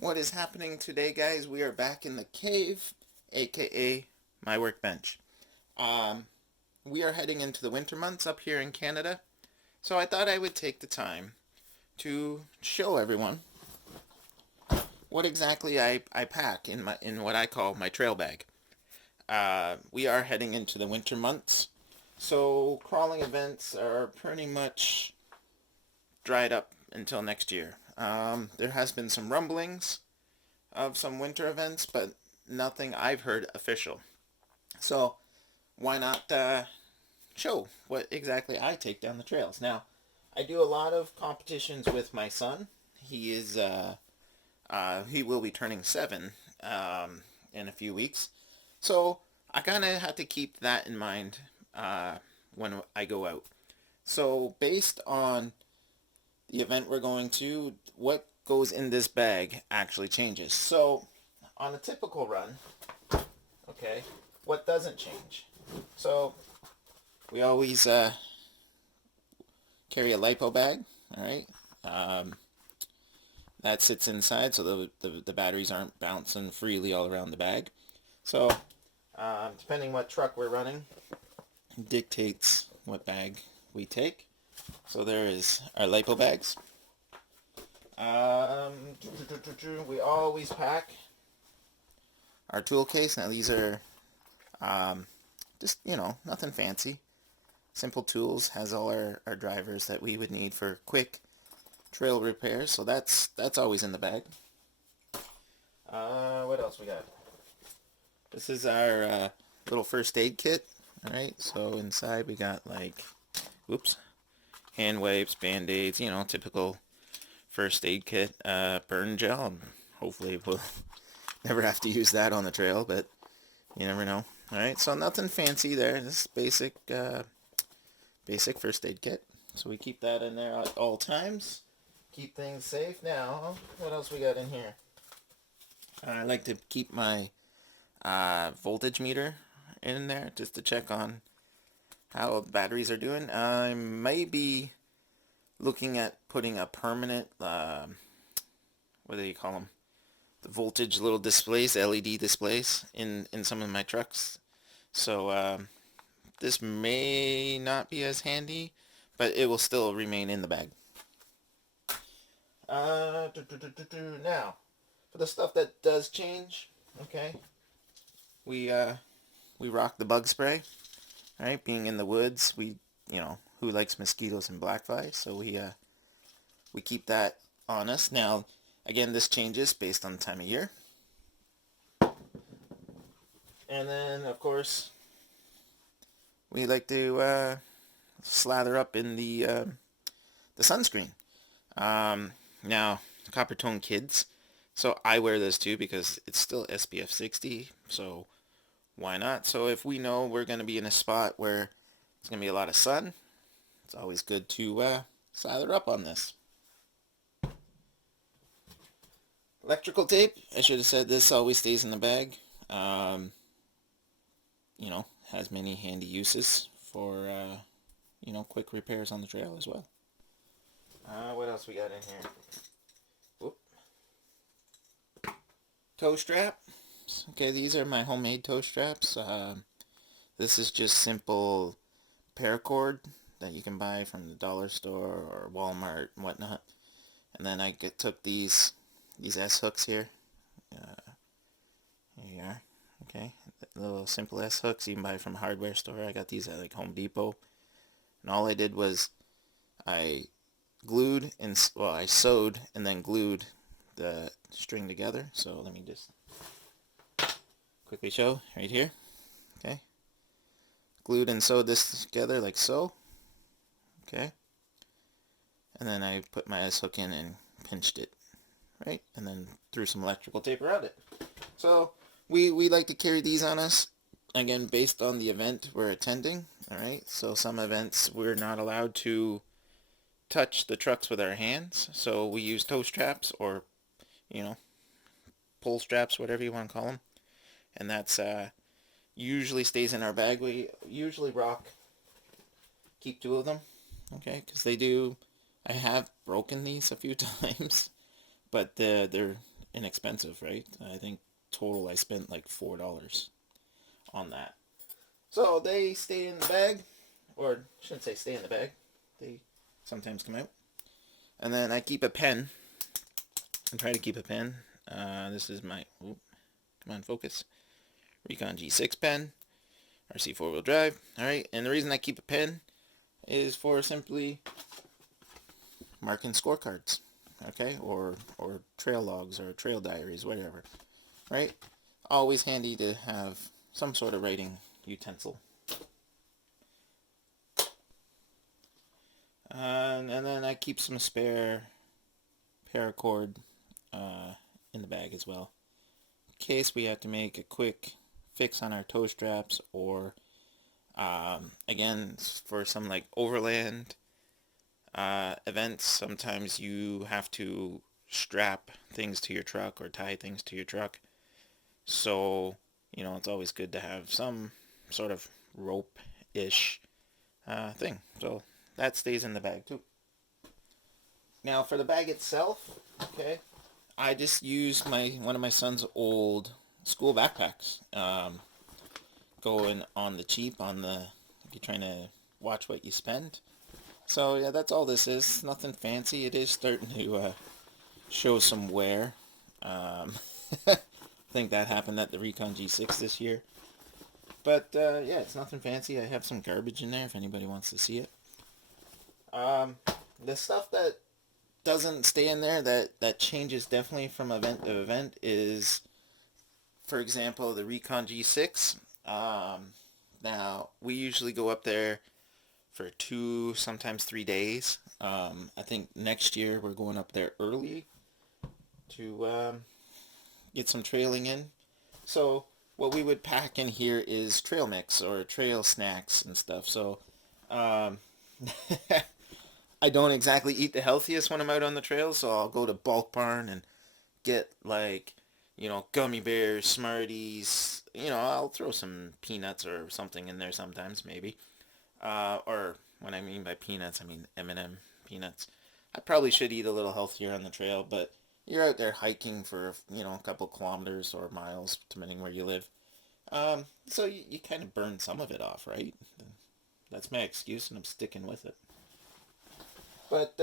What is happening today, guys? We are back in the cave, aka my workbench. Um, we are heading into the winter months up here in Canada, so I thought I would take the time to show everyone what exactly I pack in what I call my trail bag. We are heading into the winter months, so crawling events are pretty much dried up until next year. There has been some rumblings of some winter events, but nothing I've heard official. So why not show what exactly I take down the trails? Now, I do a lot of competitions with my son. He will be turning 7 in a few weeks. So I kind of have to keep that in mind when I go out. So based on the event we're going to, what goes in this bag actually changes. So on a typical run, okay, what doesn't change? So we always carry a lipo bag, all right? Um, that sits inside so the batteries aren't bouncing freely all around the bag. So depending what truck we're running dictates what bag we take. So there is our lipo bags. Um, we always pack our tool case. Now these are um, just, nothing fancy. Simple Tools has all our drivers that we would need for quick trail repairs, so that's always in the bag. What else we got? This is our little first aid kit. All right, so inside we got like, whoops, hand wipes, band-aids, typical first aid kit. Burn gel. Hopefully we'll never have to use that on the trail, but you never know. All right, so nothing fancy there. This is basic first aid kit. So we keep that in there at all times. Keep things safe. Now, what else we got in here? I like to keep my voltage meter in there just to check on how batteries are doing. I may be looking at putting a permanent, what do you call them? The voltage little displays, LED displays in some of my trucks. So this may not be as handy, but it will still remain in the bag. Now, for the stuff that does change, okay, we we rock the bug spray. All right, being in the woods, who likes mosquitoes and black flies, so we keep that on us. Now, again, this changes based on the time of year. And then, of course, we like to slather up in the sunscreen. Now, Copper Tone Kids. So I wear this too because it's still SPF 60, so why not? So if we know we're going to be in a spot where there's going to be a lot of sun, it's always good to slather up on this. Electrical tape, I should have said this always stays in the bag. Um, has many handy uses for, quick repairs on the trail as well. What else we got in here? Whoop. Toe strap. Okay, these are my homemade toe straps. This is just simple paracord that you can buy from the dollar store or Walmart and whatnot. And then took these S hooks here. Here you are. Okay, little simple S hooks you can buy from a hardware store. I got these at like Home Depot. And all I did was I I sewed and then glued the string together. So let me just quickly show right here. Okay, glued and sewed this together like so. Okay, and then I put my S hook in and pinched it, right, and then threw some electrical tape around it. So we like to carry these on us, again, based on the event we're attending. All right, so some events we're not allowed to touch the trucks with our hands, so we use toe straps or, you know, pull straps, whatever you want to call them, and that's usually stays in our bag. We usually keep 2 of them, okay, because I have broken these a few times, but they're inexpensive, right? I think total I spent like $4 on that. So they stay in the bag, or shouldn't say stay in the bag. They sometimes come out. And then I keep a pen. I try to keep a pen. This is my, come on, focus. Recon G6 pen, RC 4-wheel drive. Alright, and the reason I keep a pen is for simply marking scorecards, okay, or trail logs or trail diaries, whatever, right? Always handy to have some sort of writing utensil. And then I keep some spare paracord in the bag as well, in case we have to make a quick fix on our toe straps, or again, for some like overland events, sometimes you have to strap things to your truck or tie things to your truck. So, it's always good to have some sort of rope-ish thing. So that stays in the bag too. Now for the bag itself, okay, I just use one of my son's old school backpacks. Going on the cheap, if you're trying to watch what you spend. So yeah, that's all this is. Nothing fancy. It is starting to show some wear. I think that happened at the Recon G6 this year. But yeah, it's nothing fancy. I have some garbage in there if anybody wants to see it. The stuff that doesn't stay in there, that changes definitely from event to event, is, for example, the Recon G6. Now, we usually go up there for 2, sometimes 3 days. I think next year we're going up there early to get some trailing in. So what we would pack in here is trail mix or trail snacks and stuff. So I don't exactly eat the healthiest when I'm out on the trail, so I'll go to Bulk Barn and get like, gummy bears, Smarties. I'll throw some peanuts or something in there sometimes, maybe. Or when I mean by peanuts, I mean M&M peanuts. I probably should eat a little healthier on the trail, but you're out there hiking for, a couple kilometers or miles, depending where you live. So you kind of burn some of it off, right? That's my excuse, and I'm sticking with it. But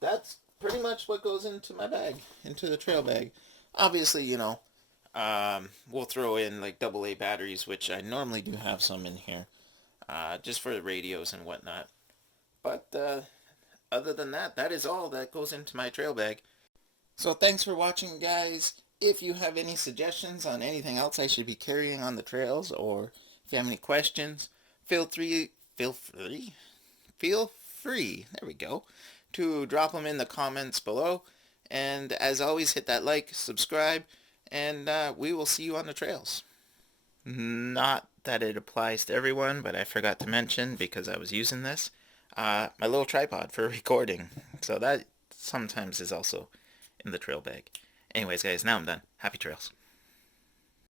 that's pretty much what goes into my bag, into the trail bag. Obviously, we'll throw in like AA batteries, which I normally do have some in here, just for the radios and whatnot. But other than that, that is all that goes into my trail bag. So thanks for watching, guys. If you have any suggestions on anything else I should be carrying on the trails, or if you have any questions, feel free, there we go, to drop them in the comments below. And as always, hit that like, subscribe, and we will see you on the trails. Not that it applies to everyone, but I forgot to mention, because I was using this, my little tripod for recording. So that sometimes is also in the trail bag. Anyways, guys, now I'm done. Happy trails.